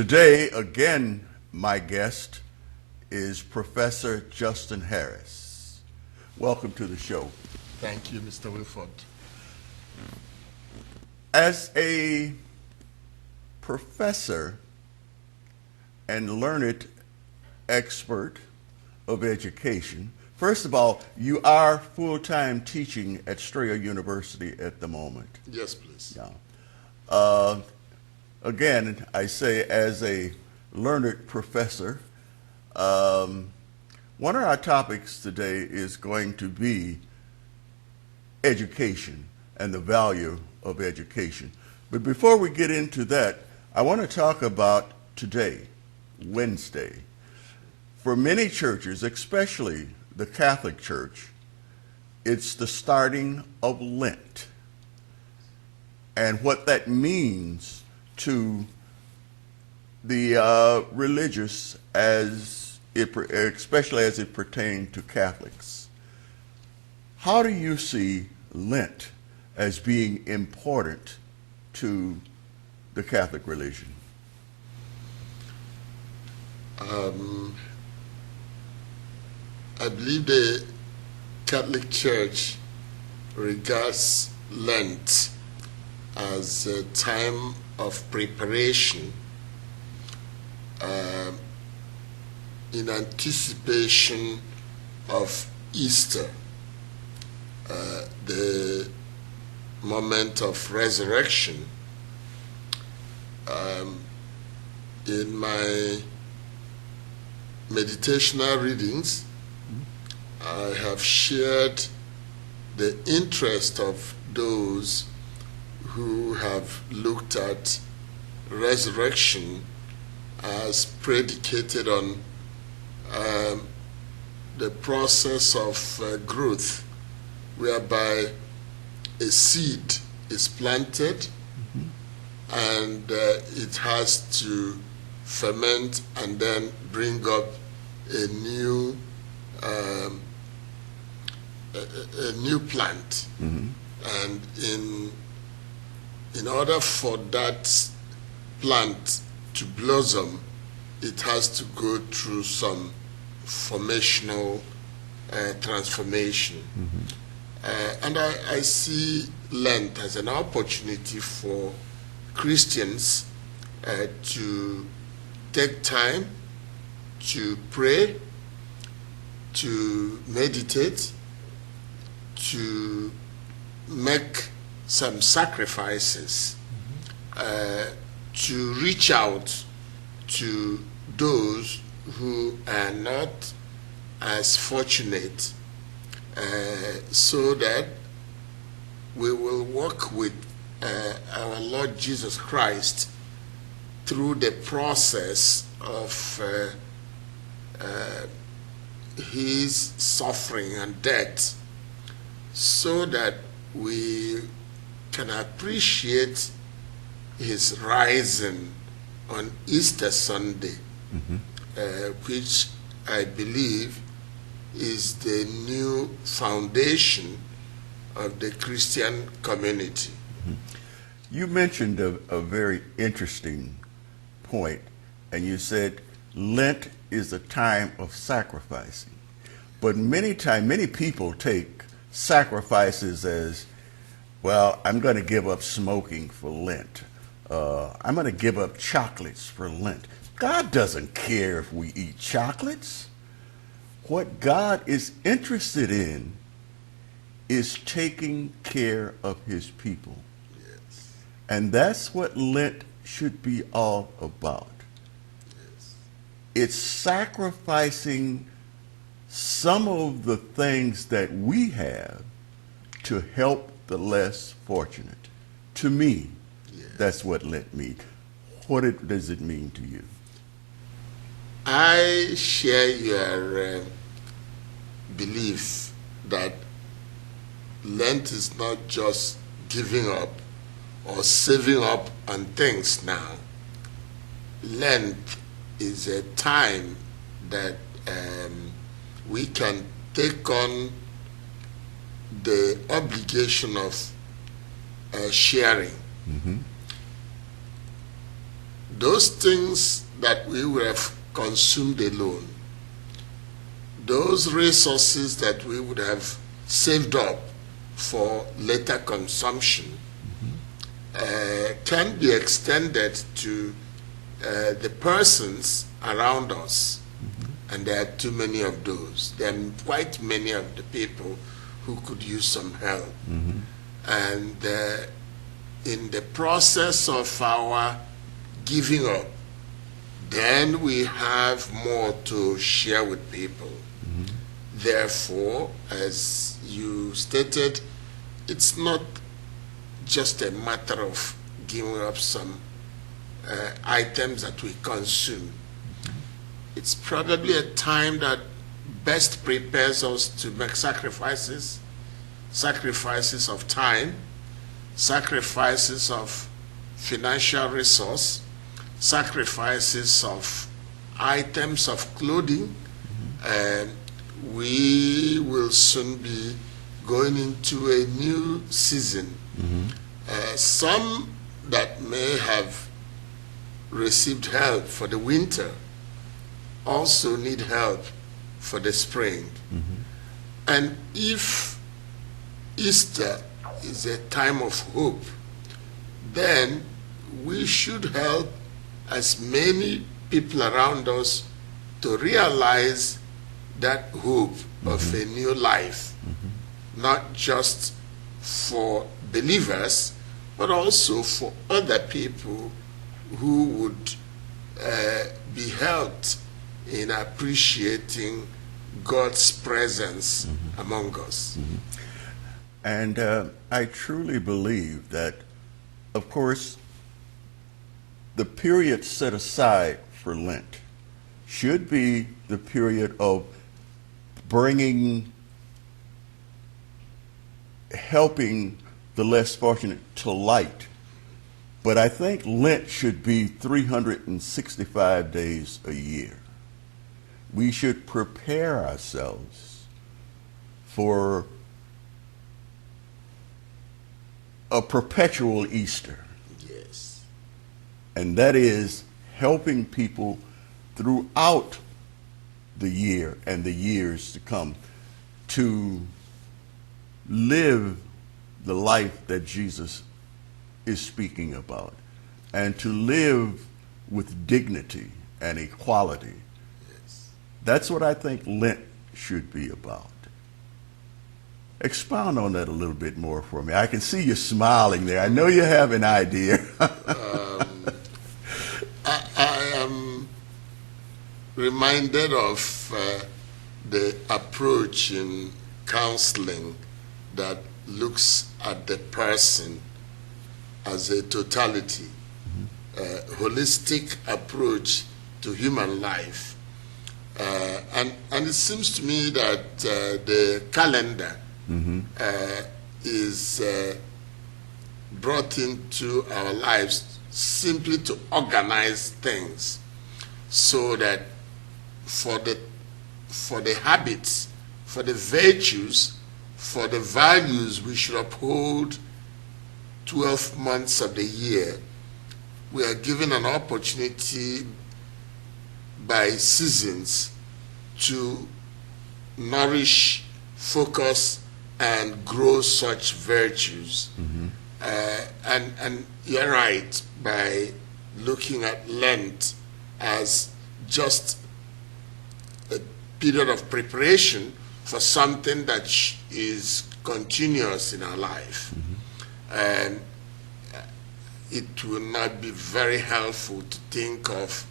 Today, again, my guest is Professor Justin Harris. Welcome to the show. Thank you, Mr. Wilford. As a professor and learned expert of education, first of all, you are full-time teaching at Strayer University at the moment. Yes, please. Yeah. Again, I say as a learned professor, one of our topics today is going to be education and the value of education. But before we get into that, I want to talk about today, Wednesday. For many churches, especially the Catholic Church, it's the starting of Lent. And what that means to the religious, especially as it pertains to Catholics. How do you see Lent as being important to the Catholic religion? I believe the Catholic Church regards Lent as a time of preparation in anticipation of Easter, the moment of resurrection. In my meditational readings, I have shared the interest of those who have looked at resurrection as predicated on the process of growth, whereby a seed is planted and it has to ferment and then bring up a new plant. And in order for that plant to blossom, it has to go through some formational transformation. And I see Lent as an opportunity for Christians to take time to pray, to meditate, to make some sacrifices, to reach out to those who are not as fortunate, so that we will walk with our Lord Jesus Christ through the process of his suffering and death, so that we can appreciate his rising on Easter Sunday, which I believe is the new foundation of the Christian community. You mentioned a very interesting point, and you said Lent is a time of sacrificing. But many people take sacrifices as, well, I'm going to give up smoking for Lent. I'm going to give up chocolates for Lent. God doesn't care if we eat chocolates. What God is interested in is taking care of his people. Yes. And that's what Lent should be all about. Yes. It's sacrificing some of the things that we have to help the less fortunate. To me, Yes. that's what Lent means. What does it mean to you? I share your belief that Lent is not just giving up or saving up on things now. Lent is a time that we can take on the obligation of sharing. those things that we would have consumed alone, those resources that we would have saved up for later consumption, can be extended to the persons around us. And there are too many of those. There are quite many of the people who could use some help. And in the process of our giving up, then we have more to share with people. Therefore, as you stated, it's not just a matter of giving up some items that we consume. It's probably a time that best prepares us to make sacrifices of time, sacrifices of financial resource, sacrifices of items of clothing, and we will soon be going into a new season. Some that may have received help for the winter also need help for the spring. And if Easter is a time of hope, then we should help as many people around us to realize that hope of a new life, not just for believers, but also for other people who would be helped in appreciating God's presence among us. And I truly believe that, of course, the period set aside for Lent should be the period of helping the less fortunate to light. But I think Lent should be 365 days a year. We should prepare ourselves for a perpetual Easter. Yes. And that is helping people throughout the year and the years to come to live the life that Jesus is speaking about, and to live with dignity and equality. Yes. That's what I think Lent should be about. Expound on that a little bit more for me. I can see you smiling there. I know you have an idea. I am reminded of the approach in counseling that looks at the person as a totality, holistic approach to human life. And it seems to me that the calendar is brought into our lives simply to organize things, so that for the habits, for the virtues, for the values we should uphold 12 months of the year, we are given an opportunity by seasons to nourish, focus, and grow such virtues. And you're right, by looking at Lent as just a period of preparation for something that is continuous in our life. And it will not be very helpful to think of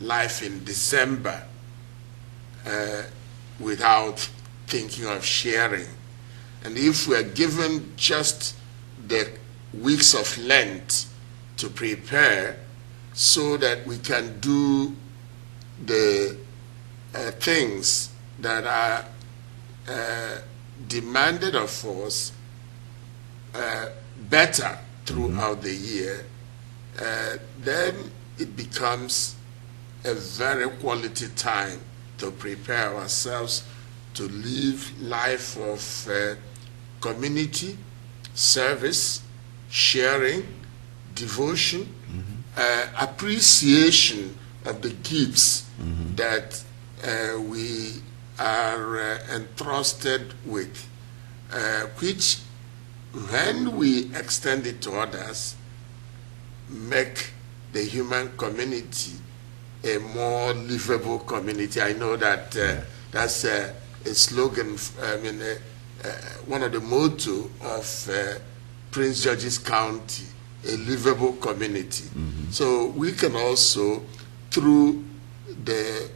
life in December without thinking of sharing. And if we are given just the weeks of Lent to prepare, so that we can do the things that are demanded of us better throughout the year, then it becomes a very quality time to prepare ourselves to live life of community, service, sharing, devotion, appreciation of the gifts that we are entrusted with, which, when we extend it to others, make the human community a more livable community. I know that that's a slogan, one of the motto of Prince George's County, a livable community. So we can also, through the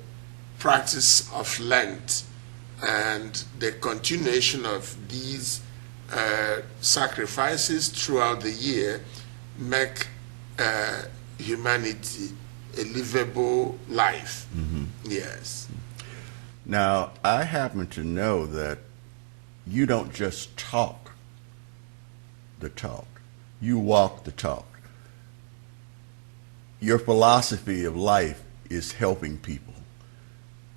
practice of Lent and the continuation of these sacrifices throughout the year, make humanity a livable life. Yes. Now, I happen to know that you don't just talk the talk, you walk the talk. Your philosophy of life is helping people.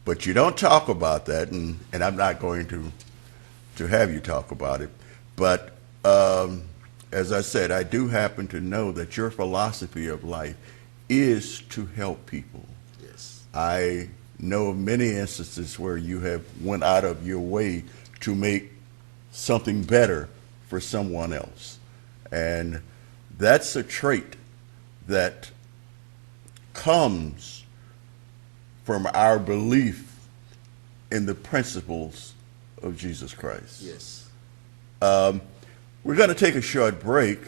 But you don't talk about that, and I'm not going to have you talk about it. But as I said, I do happen to know that your philosophy of life is to help people. Yes. I know of many instances where you have went out of your way to make something better for someone else. And that's a trait that comes from our belief in the principles of Jesus Christ. Yes. We're going to take a short break,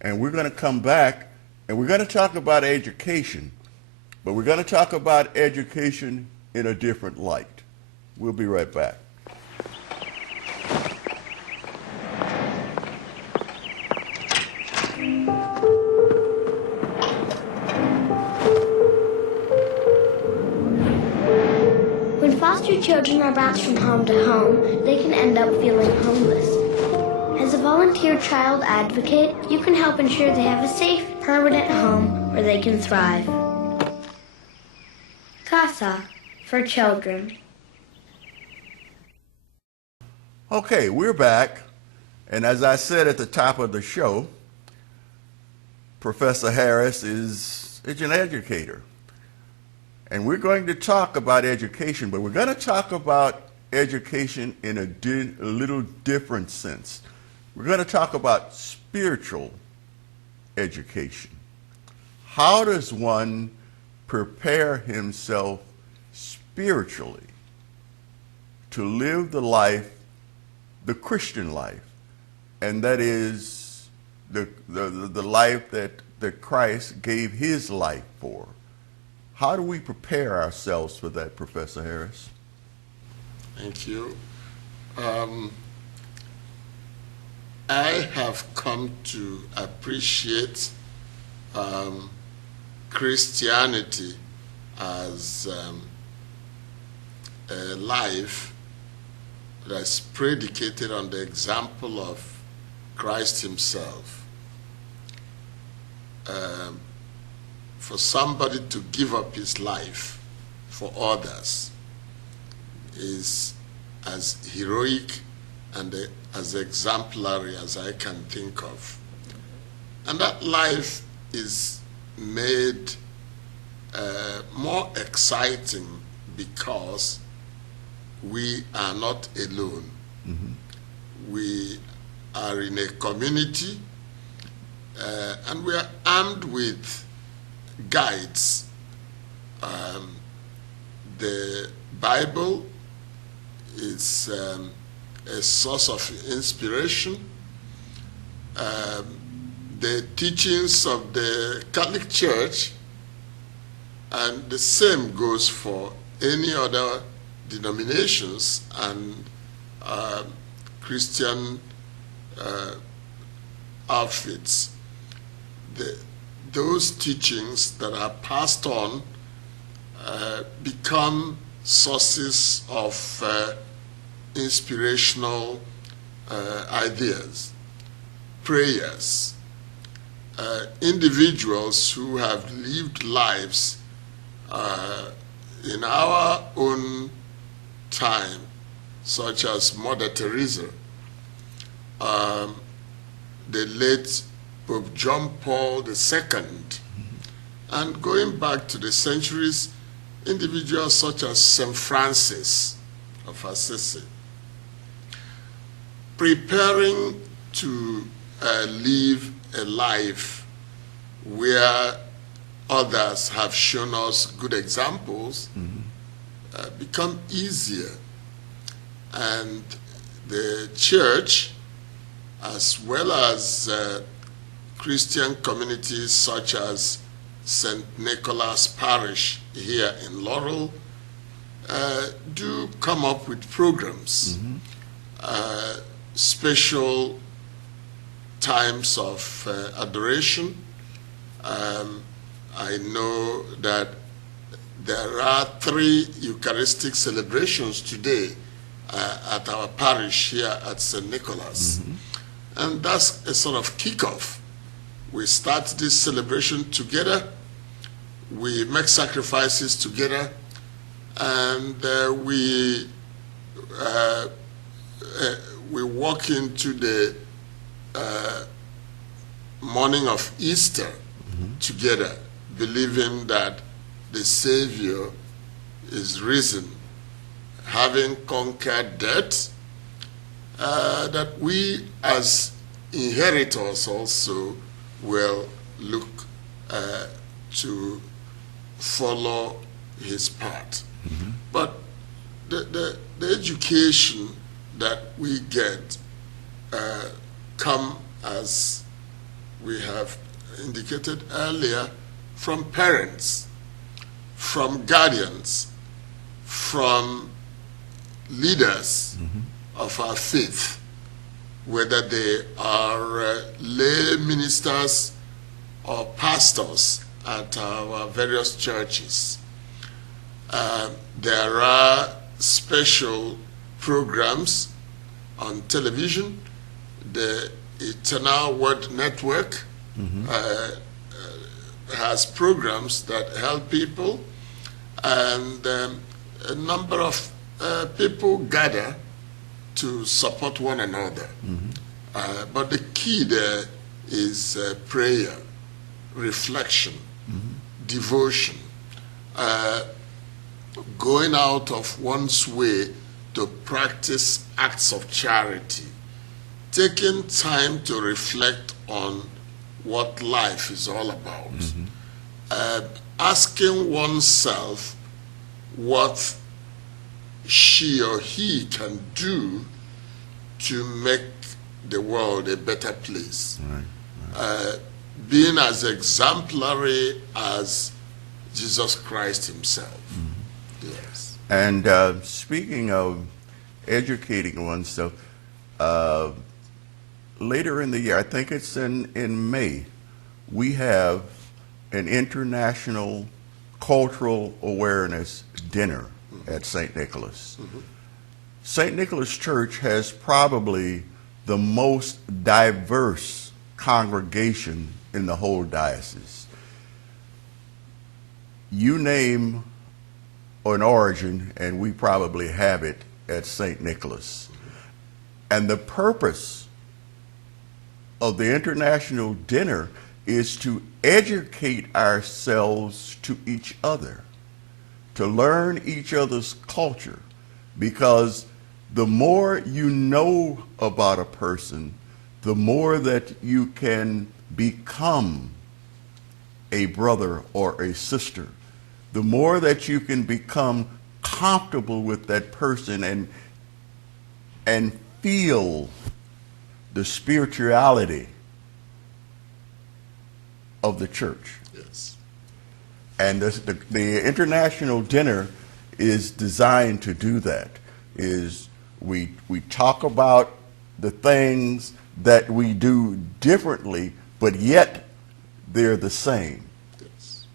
and we're going to come back, and we're going to talk about education, but we're going to talk about education in a different light. We'll be right back. When foster children are bounced from home to home, they can end up feeling homeless. As a volunteer child advocate, you can help ensure they have a safe, permanent home where they can thrive. CASA, for children. Okay, we're back, and as I said at the top of the show, Professor Harris is an educator. And we're going to talk about education, but we're going to talk about education in a little different sense. We're going to talk about spiritual education. How does one prepare himself spiritually to live the life, the Christian life, and that is the life that Christ gave his life for? How do we prepare ourselves for that, Professor Harris? Thank you. I have come to appreciate Christianity as a life that's predicated on the example of Christ himself. For somebody to give up his life for others is as heroic and as exemplary as I can think of. And that life is made more exciting because we are not alone. We are in a community and we are armed with guides. The Bible is a source of inspiration. The teachings of the Catholic Church, and the same goes for any other denominations and Christian outfits. Those teachings that are passed on become sources of inspirational ideas, prayers. Individuals who have lived lives in our own time, such as Mother Teresa, the late Pope John Paul II, And going back to the centuries, individuals such as St. Francis of Assisi, preparing to live a life where others have shown us good examples, become easier. And the church, as well as Christian communities such as St. Nicholas Parish here in Laurel, do come up with programs, special times of adoration. I know that there are 3 Eucharistic celebrations today at our parish here at St. Nicholas. And that's a sort of kickoff. We start this celebration together, we make sacrifices together, and we walk into the morning of Easter together, believing that the Savior is risen, having conquered death, that we as inheritors also will look to follow his path. But the education that we get come, as we have indicated earlier, from parents, from guardians, from leaders of our faith, whether they are lay ministers or pastors at our various churches. There are special programs on television. The Eternal Word Network has programs that help people, and a number of people gather to support one another. But the key there is prayer, reflection, devotion, going out of one's way to practice acts of charity, taking time to reflect on what life is all about, asking oneself what she or he can do to make the world a better place. Being as exemplary as Jesus Christ himself. Yes. And speaking of educating oneself, later in the year, I think it's in May, we have an international cultural awareness dinner at St. Nicholas. St. Nicholas Church has probably the most diverse congregation in the whole diocese. You name an origin, and we probably have it at St. Nicholas. And the purpose of the international dinner is to educate ourselves to each other, to learn each other's culture, because the more you know about a person, the more that you can become a brother or a sister, the more that you can become comfortable with that person and feel the spirituality of the church. Yes. And the international dinner is designed to do that. Is we talk about the things that we do differently, but yet they're the same. Yes.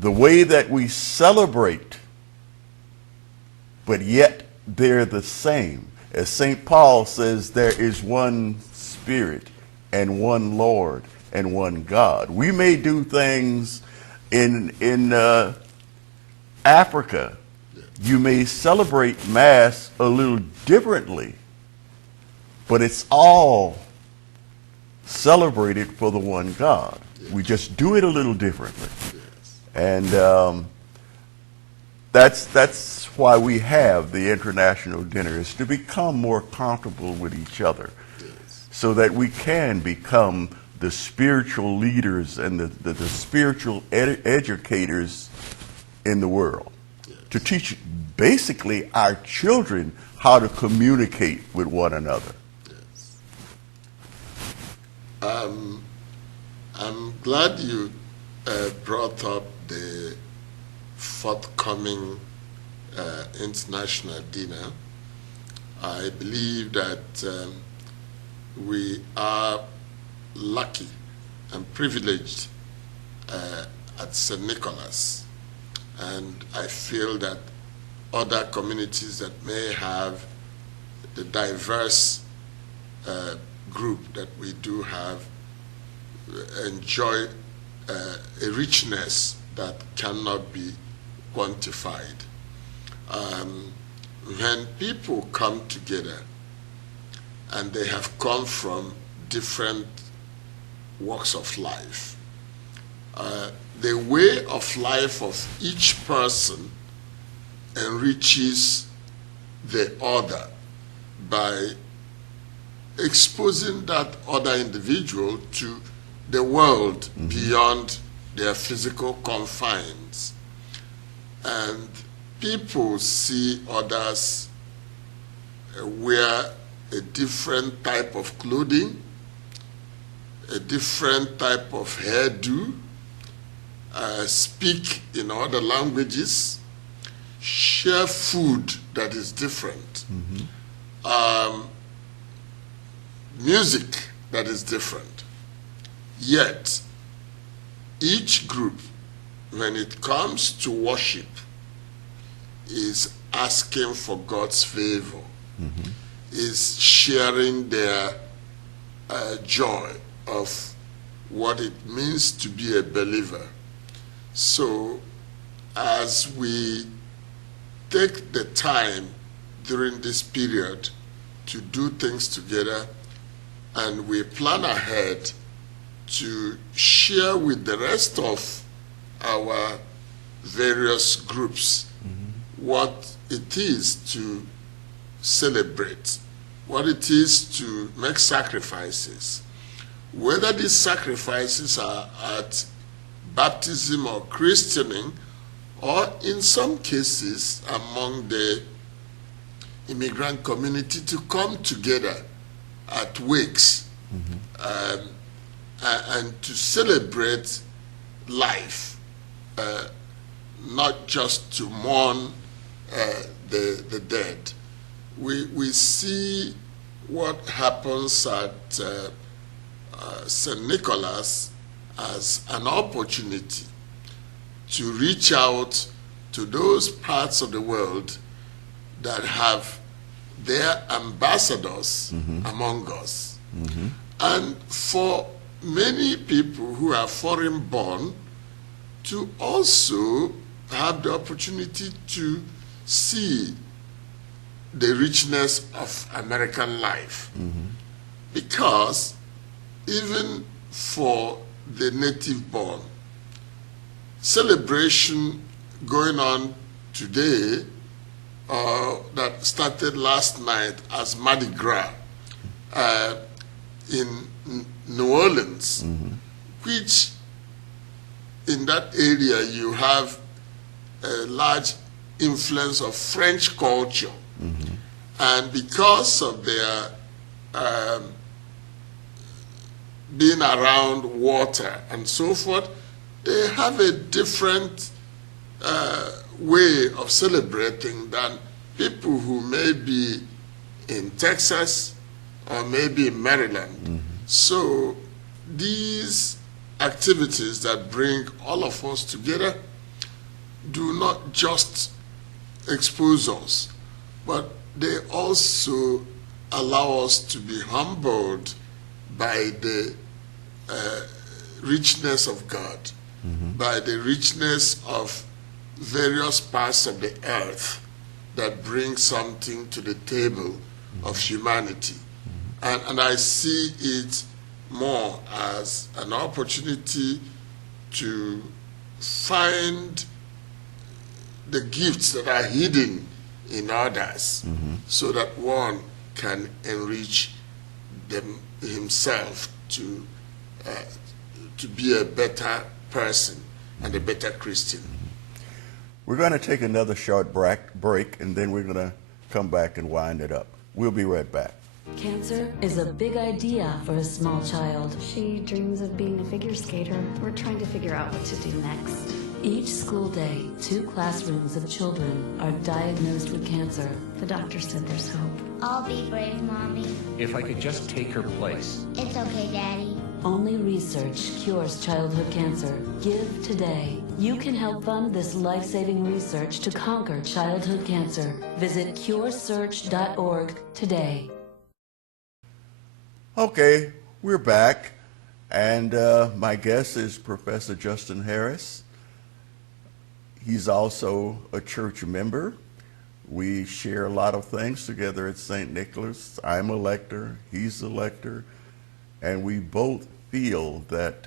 The way that we celebrate, but yet they're the same. As St. Paul says, there is one Spirit and one Lord and one God. We may do things in Africa. You may celebrate Mass a little differently, but it's all celebrated for the one God. We just do it a little differently. And that's why we have the international dinner, is to become more comfortable with each other, so that we can become the spiritual leaders and the spiritual educators in the world, to teach basically our children how to communicate with one another. I'm glad you brought up the forthcoming international dinner. I believe that we are lucky and privileged at St. Nicholas, and I feel that other communities that may have the diverse group that we do have enjoy a richness that cannot be quantified. When people come together and they have come from different walks of life, the way of life of each person enriches the other by exposing that other individual to the world beyond their physical confines. And people see others wear a different type of clothing, a different type of hairdo, speak in other languages, share food that is different, music that is different. Yet, each group, when it comes to worship, is asking for God's favor, is sharing their joy of what it means to be a believer. So, as we take the time during this period to do things together, and we plan ahead to share with the rest of our various groups what it is to celebrate, what it is to make sacrifices. Whether these sacrifices are at baptism or christening, or in some cases among the immigrant community to come together at wakes and to celebrate life, not just to mourn the dead. We see what happens at St. Nicholas as an opportunity to reach out to those parts of the world that have their ambassadors among us. And for many people who are foreign born to also have the opportunity to see the richness of American life. Because even for the native born, celebration going on today that started last night as Mardi Gras in New Orleans, which in that area you have a large influence of French culture. And because of their being around water and so forth, they have a different way of celebrating than people who may be in Texas or maybe in Maryland. So these activities that bring all of us together do not just expose us, but they also allow us to be humbled by the richness of God, by the richness of various parts of the earth that bring something to the table of humanity. And I see it more as an opportunity to find the gifts that are hidden in others, so that one can enrich himself to be a better person and a better Christian. We're going to take another short break, and then we're going to come back and wind it up. We'll be right back. Cancer is a big idea for a small child. She dreams of being a figure skater. We're trying to figure out what to do next. Each school day, 2 classrooms of children are diagnosed with cancer. The doctor said there's hope. I'll be brave, Mommy. If I could just take her place. It's okay, Daddy. Only research cures childhood cancer. Give today. You can help fund this life-saving research to conquer childhood cancer. Visit curesearch.org today. Okay, we're back, and my guest is Professor Justin Harris. He's also a church member. We share a lot of things together at St. Nicholas. I'm a lector, he's a lector, and we both feel that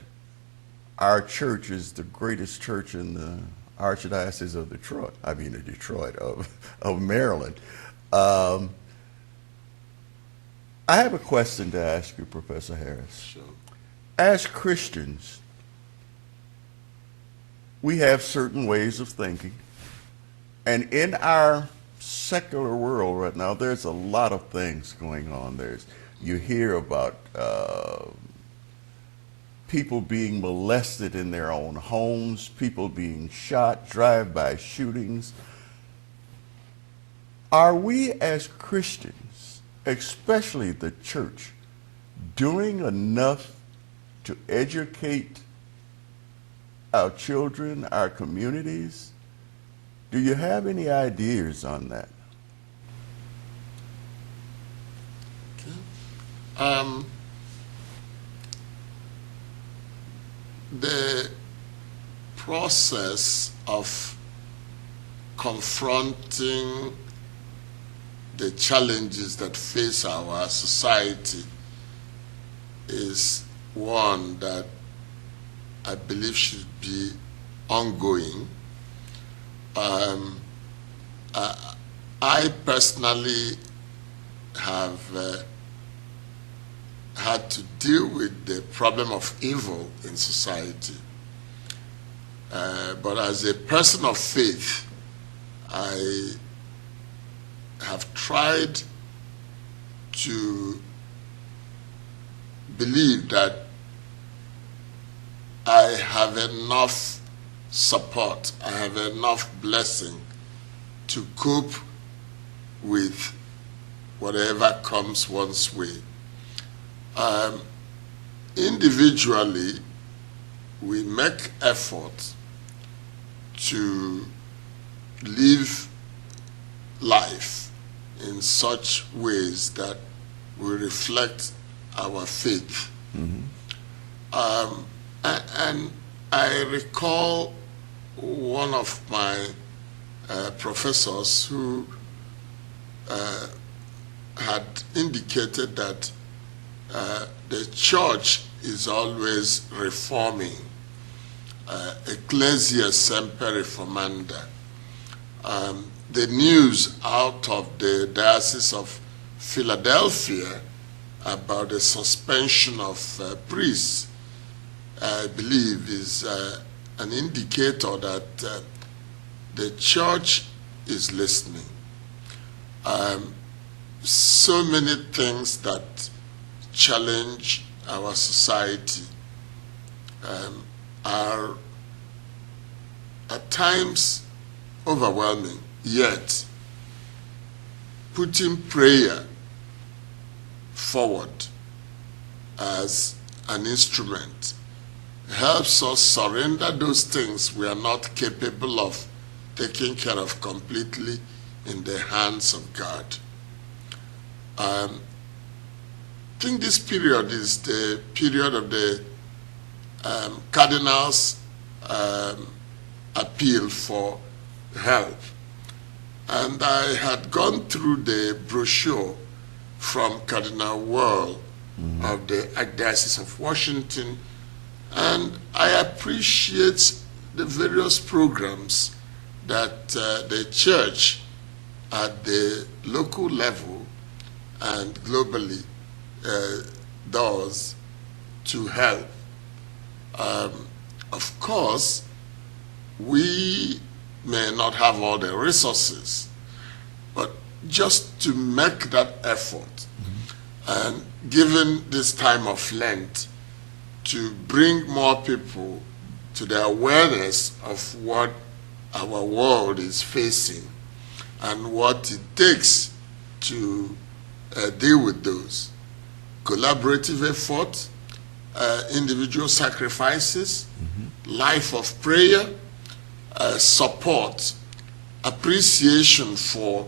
our church is the greatest church in the Archdiocese of Detroit. I mean, Detroit, of Maryland. I have a question to ask you, Professor Harris. Sure. As Christians, we have certain ways of thinking, and in our secular world right now, there's a lot of things going on. You hear about people being molested in their own homes, people being shot, drive-by shootings. Are we as Christians, especially the church, doing enough to educate our children, our communities? Do you have any ideas on that? The process of confronting the challenges that face our society is one that I believe should be ongoing. I personally have had to deal with the problem of evil in society. But as a person of faith, I have tried to believe that I have enough support, I have enough blessing to cope with whatever comes one's way. Individually, we make effort to live life in such ways that will reflect our faith. And I recall one of my professors who had indicated that the church is always reforming, ecclesia semper reformanda. The news out of the Diocese of Philadelphia about the suspension of priests, I believe, is an indicator that the church is listening. So many things that challenge our society are at times overwhelming, yet putting prayer forward as an instrument helps us surrender those things we are not capable of taking care of completely in the hands of God. I think this period is the period of the Cardinal's appeal for help. And I had gone through the brochure from Cardinal Laurel of the Archdiocese of Washington, and I appreciate the various programs that the church at the local level and globally does to help. Of course, we may not have all the resources, but just to make that effort, and given this time of Lent, to bring more people to the awareness of what our world is facing and what it takes to deal with those. Collaborative effort, individual sacrifices, life of prayer, support, appreciation for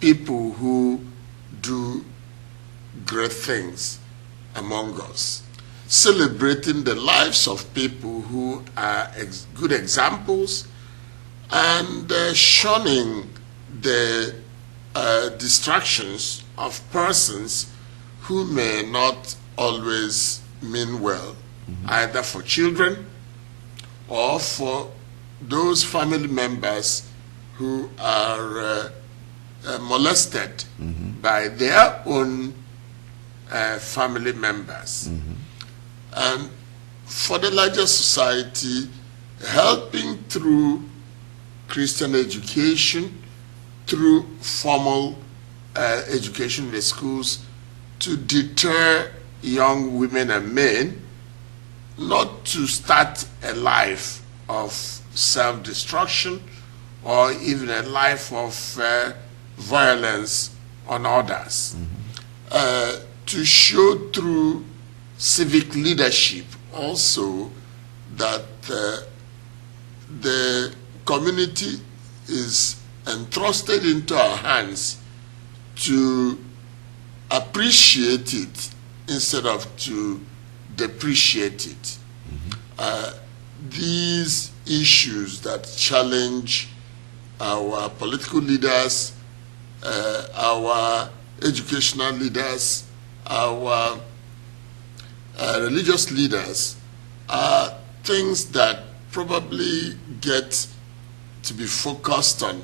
people who do great things among us, celebrating the lives of people who are good examples, and shunning the distractions of persons who may not always mean well, either for children or for those family members who are molested by their own family members. And for the larger society, helping through Christian education, through formal education in the schools, to deter young women and men not to start a life of self-destruction or even a life of violence on others. To show through civic leadership also that the community is entrusted into our hands to appreciate it instead of to depreciate it. These issues that challenge our political leaders, our educational leaders, our religious leaders are things that probably get to be focused on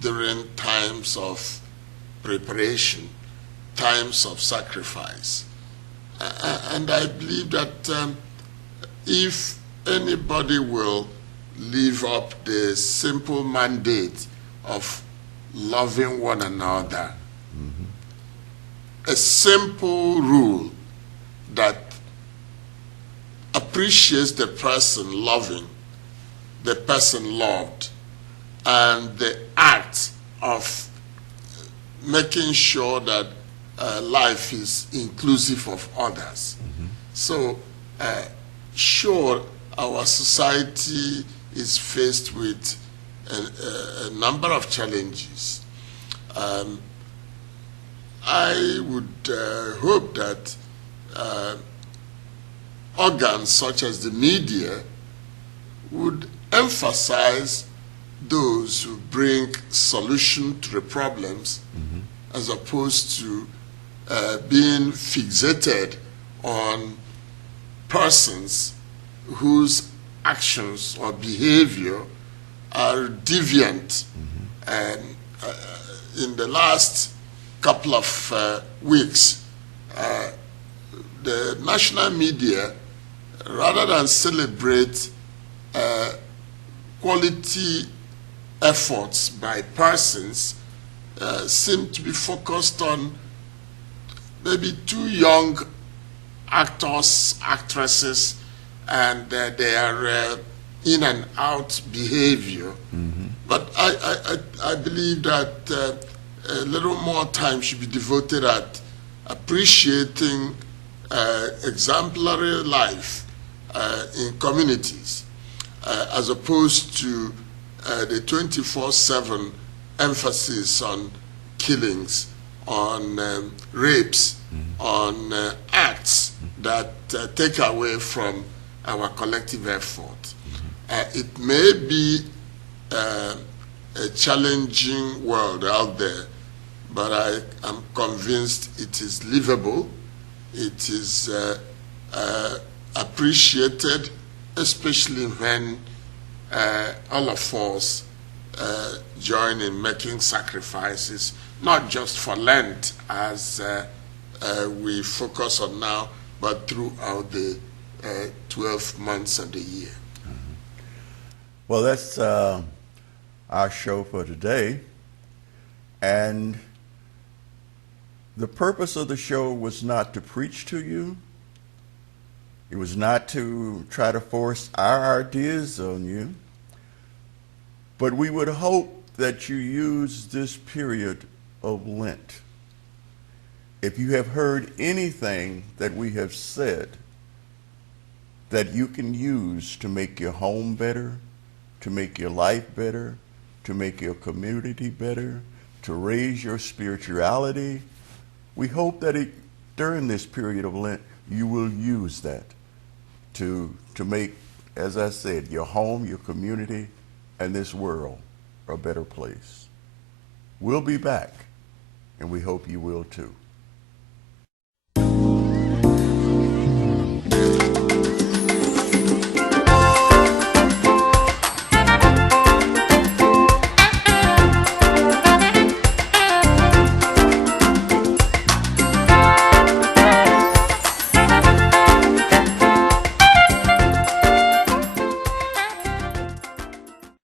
during times of preparation, times of sacrifice. And I believe that if anybody will live up the simple mandate of loving one another, a simple rule that appreciates the person loving, the person loved, and the act of making sure that life is inclusive of others. So, sure, our society is faced with a number of challenges. I would hope that organs such as the media would emphasize those who bring solution to the problems as opposed to being fixated on persons whose actions or behavior are deviant. And in the last couple of weeks, the national media, rather than celebrate quality efforts by persons, seem to be focused on maybe two young actors, actresses, and their in and out behavior. But I believe that a little more time should be devoted at appreciating exemplary life in communities, as opposed to the 24/7 emphasis on killings, on rapes, on acts that take away from our collective effort. It may be a challenging world out there, but I am convinced it is livable, it is appreciated especially when all of us join in making sacrifices, not just for Lent, as we focus on now, but throughout the 12 months of the year. Well, that's our show for today. And the purpose of the show was not to preach to you. It was not to try to force our ideas on you. But we would hope that you use this period of Lent. If you have heard anything that we have said that you can use to make your home better, to make your life better, to make your community better, to raise your spirituality, we hope that during this period of Lent, you will use that to make, as I said, your home, your community, and this world a better place. We'll be back, and we hope you will too.